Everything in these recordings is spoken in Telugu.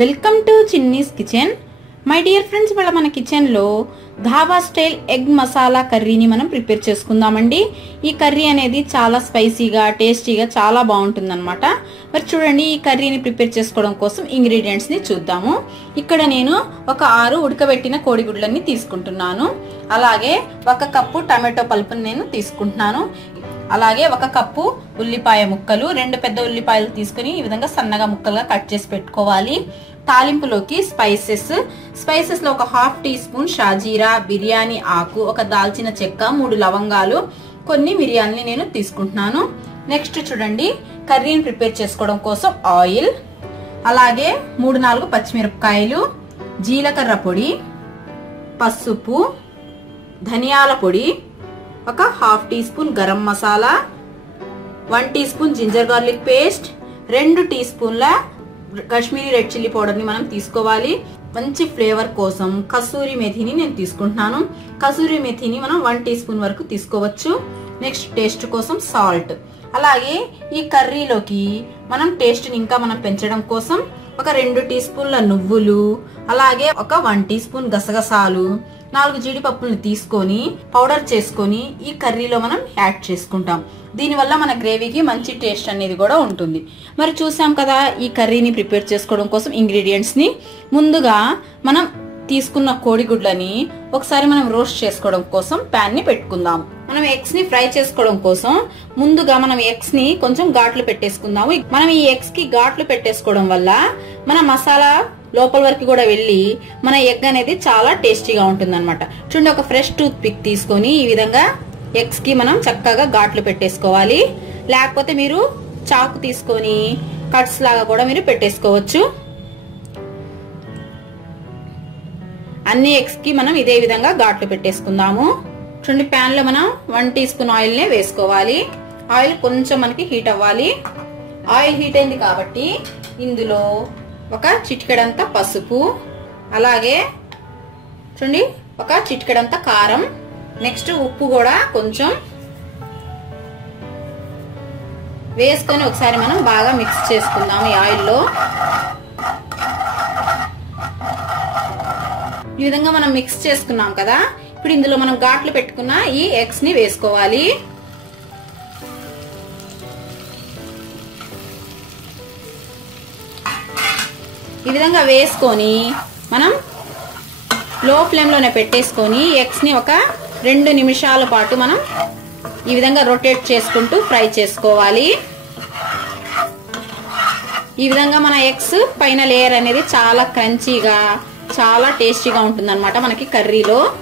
Welcome to Chinni's kitchen. My dear friends ఇవాళ మన కిచెన్లో ధాబా స్టైల్ ఎగ్ మసాలా కర్రీని మనం ప్రిపేర్ చేసుకుందామండి. ఈ కర్రీ అనేది చాలా స్పైసీగా టేస్టీగా చాలా బాగుంటుందన్నమాట. మరి చూడండి ఈ కర్రీని ప్రిపేర్ చేసుకోవడం కోసం ఇంగ్రీడియంట్స్ని చూద్దాము. ఇక్కడ నేను ఒక ఆరు ఉడకబెట్టిన కోడిగుడ్లని తీసుకుంటున్నాను. అలాగే ఒక కప్పు టమాటో పల్పుని నేను తీసుకుంటున్నాను. అలాగే ఒక కప్పు ఉల్లిపాయ ముక్కలు రెండు పెద్ద ఉల్లిపాయలు తీసుకుని ఈ విధంగా సన్నగా ముక్కలుగా కట్ చేసి పెట్టుకోవాలి. తాలింపులోకి స్పైసెస్. స్పైసెస్లో ఒక హాఫ్ టీ స్పూన్ షాజీరా బిర్యానీ ఆకు ఒక దాల్చిన చెక్క మూడు లవంగాలు. కొన్ని మిరియాలని నేను తీసుకుంటున్నాను. నెక్స్ట్ చూడండి కర్రీని ప్రిపేర్ చేసుకోవడం కోసం ఆయిల్. అలాగే మూడు నాలుగు పచ్చిమిరపకాయలు జీలకర్ర పొడి పసుపు ధనియాల పొడి ఒక half teaspoon garam masala one teaspoon ginger garlic paste రెండు టీ స్పూన్ల కాశ్మీరీ రెడ్ చిల్లీ పౌడర్ని మనం తీసుకోవాలి. మంచి ఫ్లేవర్ కోసం కసూరి మెథిని నేను తీసుకుంటున్నాను. కసూరి మెథిని మనం వన్ టీ స్పూన్ వరకు తీసుకోవచ్చు. నెక్స్ట్ టేస్ట్ కోసం సాల్ట్. అలాగే ఈ కర్రీలోకి మనం టేస్ట్ని ఇంకా మనం పెంచడం కోసం ఒక రెండు టీ స్పూన్ల నువ్వులు అలాగే ఒక వన్ టీ స్పూన్ గసగసాలు నాలుగు జీడిపప్పులను తీసుకొని పౌడర్ చేసుకొని ఈ కర్రీలో మనం యాడ్ చేసుకుంటాం. దీనివల్ల మన గ్రేవీకి మంచి టేస్ట్ అనేది కూడా ఉంటుంది. మరి చూసాం కదా ఈ కర్రీని ప్రిపేర్ చేసుకోవడం కోసం ఇంగ్రీడియంట్స్ని. ముందుగా మనం తీసుకున్న కోడిగుడ్లని ఒకసారి మనం రోస్ట్ చేసుకోవడం కోసం ప్యాన్ని పెట్టుకుందాం. మనం ఎగ్స్ని ఫ్రై చేసుకోవడం కోసం ముందుగా మనం ఎగ్స్ని కొంచెం ఘాట్లు పెట్టేసుకుందాము. మనం ఈ ఎగ్స్కి ఘాట్లు పెట్టేసుకోవడం వల్ల మన మసాలా లోపల వరకు కూడా వెళ్ళి మన ఎగ్ అనేది చాలా టేస్టీగా ఉంటుంది అనమాట చూడండి ఒక ఫ్రెష్ టూత్ పిక్ తీసుకొని ఈ విధంగా ఎగ్స్కి మనం చక్కగా ఘాట్లు పెట్టేసుకోవాలి. లేకపోతే మీరు చాకు తీసుకొని కట్స్ లాగా కూడా మీరు పెట్టేసుకోవచ్చు. అన్ని ఎగ్స్కి మనం ఇదే విధంగా ఘాట్లు పెట్టేసుకుందాము. చూడండి ప్యాన్లో మనం వన్ టీ స్పూన్ ఆయిల్ నే వేసుకోవాలి. ఆయిల్ కొంచెం మనకి హీట్ అవ్వాలి. ఆయిల్ హీట్ అయింది కాబట్టి ఇందులో ఒక చిటికెడంత పసుపు అలాగే చూడండి ఒక చిటికెడంత కారం నెక్స్ట్ ఉప్పు కూడా కొంచెం వేసుకొని ఒకసారి మనం బాగా మిక్స్ చేసుకుందాం ఈ ఆయిల్లో ఈ విధంగా మనం మిక్స్ చేసుకున్నాం కదా. ఇప్పుడు ఇందులో మనం ఘాట్లు పెట్టుకున్న ఈ ఎగ్స్ని వేసుకోవాలి. ఈ విధంగా వేసుకొని మనం లో ఫ్లేమ్లోనే పెట్టేసుకొని ఎగ్స్ని ఒక రెండు నిమిషాల పాటు మనం ఈ విధంగా రొటేట్ చేసుకుంటూ ఫ్రై చేసుకోవాలి. ఈ విధంగా మన ఎగ్స్ పైన లేయర్ అనేది చాలా క్రంచీగా చాలా టేస్టీగా ఉంటుందన్నమాట మనకి కర్రీలో.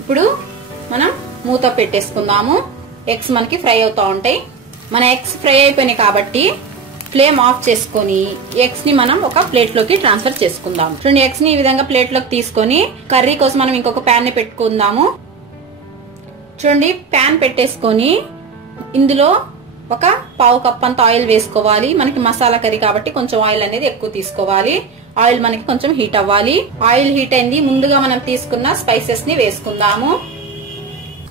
ఇప్పుడు మనం మూత పెట్టేసుకుందాము. ఎగ్స్ మనకి ఫ్రై అవుతూ ఉంటాయి. మన ఎగ్స్ ఫ్రై అయిపోయినాయి కాబట్టి ఫ్లేమ్ ఆఫ్ చేసుకొని ఎగ్స్ని మనం ఒక ప్లేట్లోకి ట్రాన్స్ఫర్ చేసుకుందాం. చూడండి ఎగ్స్ని ఈ విధంగా ప్లేట్లోకి తీసుకొని కర్రీ కోసం మనం ఇంకొక ప్యాన్ని పెట్టుకుందాము. చూడండి ప్యాన్ పెట్టేసుకొని ఇందులో ఒక పావు కప్ అంత ఆయిల్ వేసుకోవాలి. మనకి మసాలా కర్రీ కాబట్టి కొంచెం ఆయిల్ అనేది ఎక్కువ తీసుకోవాలి. ఆయిల్ మనకి కొంచెం హీట్ అవ్వాలి. ఆయిల్ హీట్ అయింది. ముందుగా మనం తీసుకున్న స్పైసెస్ని వేసుకుందాము.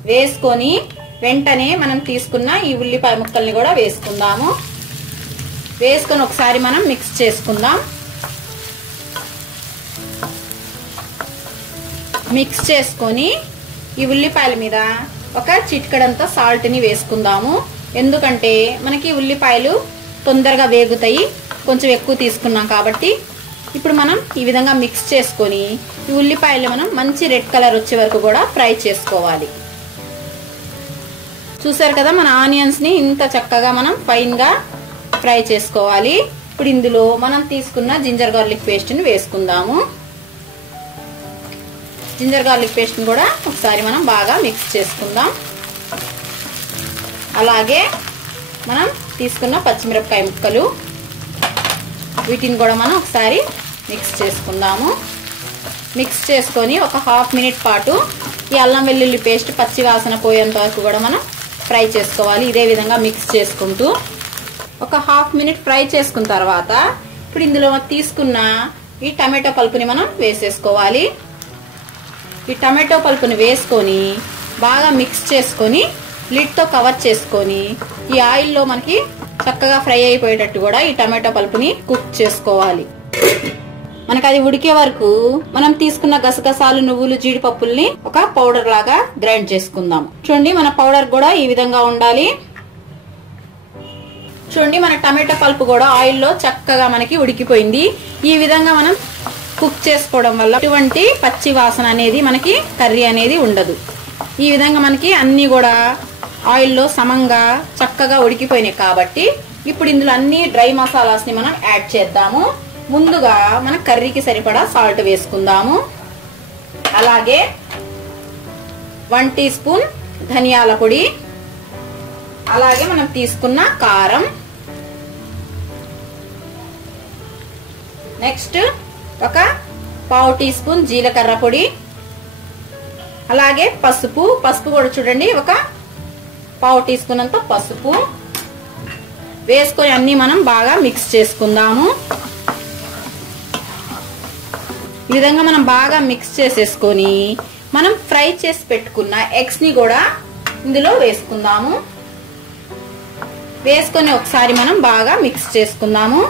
వేసుకొని వెంటనే మనం తీసుకున్న ఈ ఉల్లిపాయ ముక్కల్ని కూడా వేసుకుందాము. వేసుకొని ఒకసారి మనం మిక్స్ చేసుకుందాం. మిక్స్ చేసుకొని ఈ ఉల్లిపాయల మీద ఒక చిటికడంతా సాల్ట్ని వేసుకుందాము. ఎందుకంటే మనకి ఉల్లిపాయలు తొందరగా వేగుతాయి కొంచెం ఎక్కువ తీసుకున్నాం కాబట్టి. ఇప్పుడు మనం ఈ విధంగా మిక్స్ చేసుకొని ఈ ఉల్లిపాయలు మనం మంచి రెడ్ కలర్ వచ్చే వరకు కూడా ఫ్రై చేసుకోవాలి. చూసారు కదా మన ఆనియన్స్ని ఇంత చక్కగా మనం ఫైన్గా ఫ్రై చేసుకోవాలి. ఇప్పుడు ఇందులో మనం తీసుకున్న జింజర్ గార్లిక్ పేస్ట్ని వేసుకుందాము. జింజర్ గార్లిక్ పేస్ట్ని కూడా ఒకసారి మనం బాగా మిక్స్ చేసుకుందాం. అలాగే మనం తీసుకున్న పచ్చిమిరపకాయ ముక్కలు. వీటిని కూడా మనం ఒకసారి మిక్స్ చేసుకుందాము. మిక్స్ చేసుకొని ఒక హాఫ్ మినిట్ పాటు ఈ అల్లం వెల్లుల్లి పేస్ట్ పచ్చి వాసన పోయేంత వరకు కూడా మనం ఫ్రై చేసుకోవాలి. ఇదే విధంగా మిక్స్ చేసుకుంటూ ఒక హాఫ్ మినిట్ ఫ్రై చేసుకున్న తర్వాత ఇప్పుడు ఇందులో తీసుకున్న ఈ టమాటో పల్పుని మనం వేసేసుకోవాలి. ఈ టమాటో పల్పుని వేసుకొని బాగా మిక్స్ చేసుకొని లిడ్తో కవర్ చేసుకొని ఈ ఆయిల్లో మనకి చక్కగా ఫ్రై అయిపోయేటట్టు కూడా ఈ టమాటో పలుపుని కుక్ చేసుకోవాలి. మనకి అది ఉడికే వరకు మనం తీసుకున్న గసగసాలు నువ్వులు జీడిపప్పుల్ని ఒక పౌడర్ లాగా గ్రైండ్ చేసుకుందాం. చూడండి మన పౌడర్ కూడా ఈ విధంగా ఉండాలి. చూడండి మన టమాటా పల్పు కూడా ఆయిల్లో చక్కగా మనకి ఉడికిపోయింది. ఈ విధంగా మనం కుక్ చేసుకోవడం వల్ల ఎటువంటి పచ్చి వాసన అనేది మనకి కర్రీ అనేది ఉండదు. ఈ విధంగా మనకి అన్ని కూడా ఆయిల్లో సమంగా చక్కగా ఉడికిపోయినాయి కాబట్టి ఇప్పుడు ఇందులో అన్ని డ్రై మసాలాస్ని మనం యాడ్ చేద్దాము. ముందుగా మన కర్రీకి సరిపడా సాల్ట్ వేసుకుందాము. అలాగే వన్ టీ స్పూన్ ధనియాల పొడి. అలాగే మనం తీసుకున్న కారం. నెక్స్ట్ ఒక పావు టీ స్పూన్ జీలకర్ర పొడి. అలాగే పసుపు పసుపు కూడా చూడండి ఒక పావు టీ స్పూన్ అంత పసుపు వేసుకొని అన్ని మనం బాగా మిక్స్ చేసుకుందాము. ఈ విధంగా మనం బాగా మిక్స్ చేసేసుకొని మనం ఫ్రై చేసి పెట్టుకున్న ఎగ్స్ని కూడా ఇందులో వేసుకుందాము. వేసుకొని ఒకసారి మనం బాగా మిక్స్ చేసుకుందాము.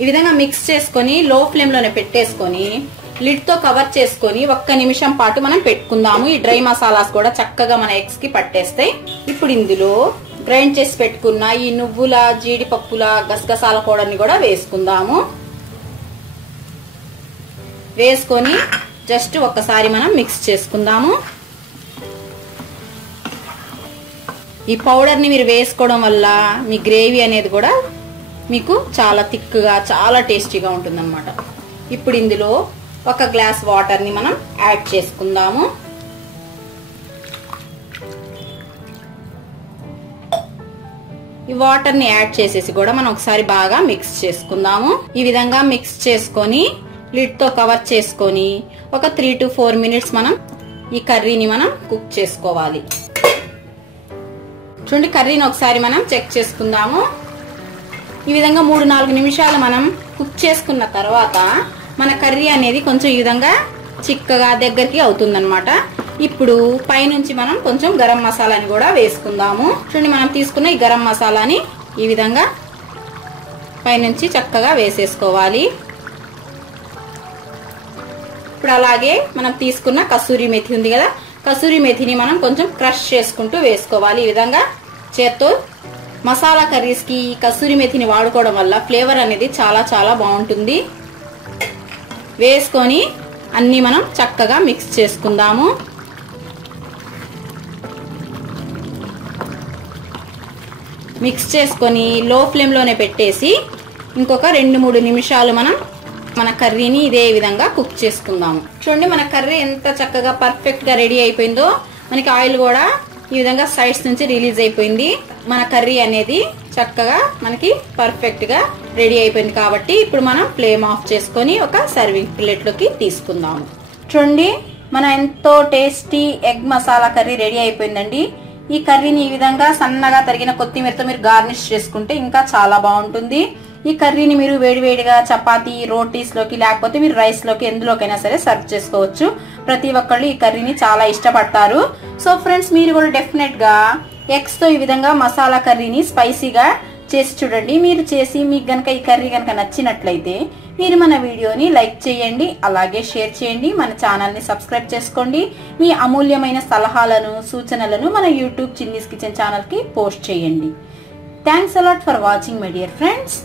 ఈ విధంగా మిక్స్ చేసుకొని లో ఫ్లేమ్లోనే పెట్టేసుకొని లిడ్తో కవర్ చేసుకొని ఒక్క నిమిషం పాటు మనం పెట్టుకుందాము. ఈ డ్రై మసాలాస్ కూడా చక్కగా మన ఎగ్స్కి పట్టేస్తాయి ఇప్పుడు ఇందులో గ్రైండ్ చేసి పెట్టుకున్న ఈ నువ్వుల జీడిపప్పుల గసగసాల పౌడర్ని కూడా వేసుకుందాము. వేసుకొని జస్ట్ ఒక్కసారి మనం మిక్స్ చేసుకుందాము. ఈ పౌడర్ని మీరు వేసుకోవడం వల్ల మీ గ్రేవీ అనేది కూడా మీకు చాలా థిక్గా చాలా టేస్టీగా ఉంటుందన్నమాట. ఇప్పుడు ఇందులో ఒక గ్లాస్ వాటర్ని మనం యాడ్ చేసుకుందాము. ఈ వాటర్ని యాడ్ చేసేసి కూడా మనం ఒకసారి బాగా మిక్స్ చేసుకుందాము. ఈ విధంగా మిక్స్ చేసుకొని లిడ్తో కవర్ చేసుకొని ఒక త్రీ టు ఫోర్ మినిట్స్ మనం ఈ కర్రీని మనం కుక్ చేసుకోవాలి. చూడండి కర్రీని ఒకసారి మనం చెక్ చేసుకుందాము. ఈ విధంగా మూడు నాలుగు నిమిషాలు మనం కుక్ చేసుకున్న తర్వాత మన కర్రీ అనేది కొంచెం ఈ విధంగా చిక్కగా దగ్గరికి అవుతుందన్నమాట. ఇప్పుడు పైనుంచి మనం కొంచెం గరం మసాలాని కూడా వేసుకుందాము. చూడండి మనం తీసుకున్న ఈ గరం మసాలాని ఈ విధంగా పైనుంచి చక్కగా వేసేసుకోవాలి. ఇప్పుడు అలాగే మనం తీసుకున్న కసూరి మెథి ఉంది కదా కసూరి మెథిని మనం కొంచెం క్రష్ చేసుకుంటూ వేసుకోవాలి. ఈ విధంగా చేత్తో మసాలా కర్రీస్కి ఈ కసూరి మెథిని వాడుకోవడం వల్ల ఫ్లేవర్ అనేది చాలా చాలా బాగుంటుంది. వేసుకొని అన్ని మనం చక్కగా మిక్స్ చేసుకుందాము. మిక్స్ చేసుకొని లో ఫ్లేమ్లోనే పెట్టేసి ఇంకొక రెండు మూడు నిమిషాలు మనం మన కర్రీని ఇదే విధంగా కుక్ చేసుకుందాము. చూడండి మన కర్రీ ఎంత చక్కగా పర్ఫెక్ట్గా రెడీ అయిపోయిందో. మనకి ఆయిల్ కూడా ఈ విధంగా సైడ్స్ నుంచి రిలీజ్ అయిపోయింది. మన కర్రీ అనేది చక్కగా మనకి పర్ఫెక్ట్గా రెడీ అయిపోయింది కాబట్టి ఇప్పుడు మనం ఫ్లేమ్ ఆఫ్ చేసుకొని ఒక సర్వింగ్ ప్లేట్లోకి తీసుకుందాము చూడండి మన ఎంతో tasty egg masala curry ready అయిపోయిందండి. ఈ కర్రీని ఈ విధంగా సన్నగా తరిగిన కొత్తిమీరతో మీరు గార్నిష్ చేసుకుంటే ఇంకా చాలా బాగుంటుంది. ఈ కర్రీని మీరు వేడివేడిగా చపాతీ రోటీస్లోకి లేకపోతే మీరు రైస్లోకి ఎందులోకైనా సరే సర్వ్ చేసుకోవచ్చు. ప్రతి ఒక్కళ్ళు ఈ కర్రీని చాలా ఇష్టపడతారు. సో ఫ్రెండ్స్ మీరు కూడా డెఫినెట్ ఎగ్స్తో ఎగ్స్తో ఈ విధంగా మసాలా కర్రీని స్పైసీగా చేసి చూడండి. మీరు చేసి మీకు గనక ఈ కర్రీ గనక నచ్చినట్లయితే మీరు మన వీడియోని లైక్ చేయండి అలాగే షేర్ చేయండి మన ఛానల్ని సబ్స్క్రైబ్ చేసుకోండి. మీ అమూల్యమైన సలహాలను సూచనలను మన యూట్యూబ్ చిన్నీస్ కిచెన్ ఛానల్కి పోస్ట్ చేయండి. Thanks a lot for watching my dear friends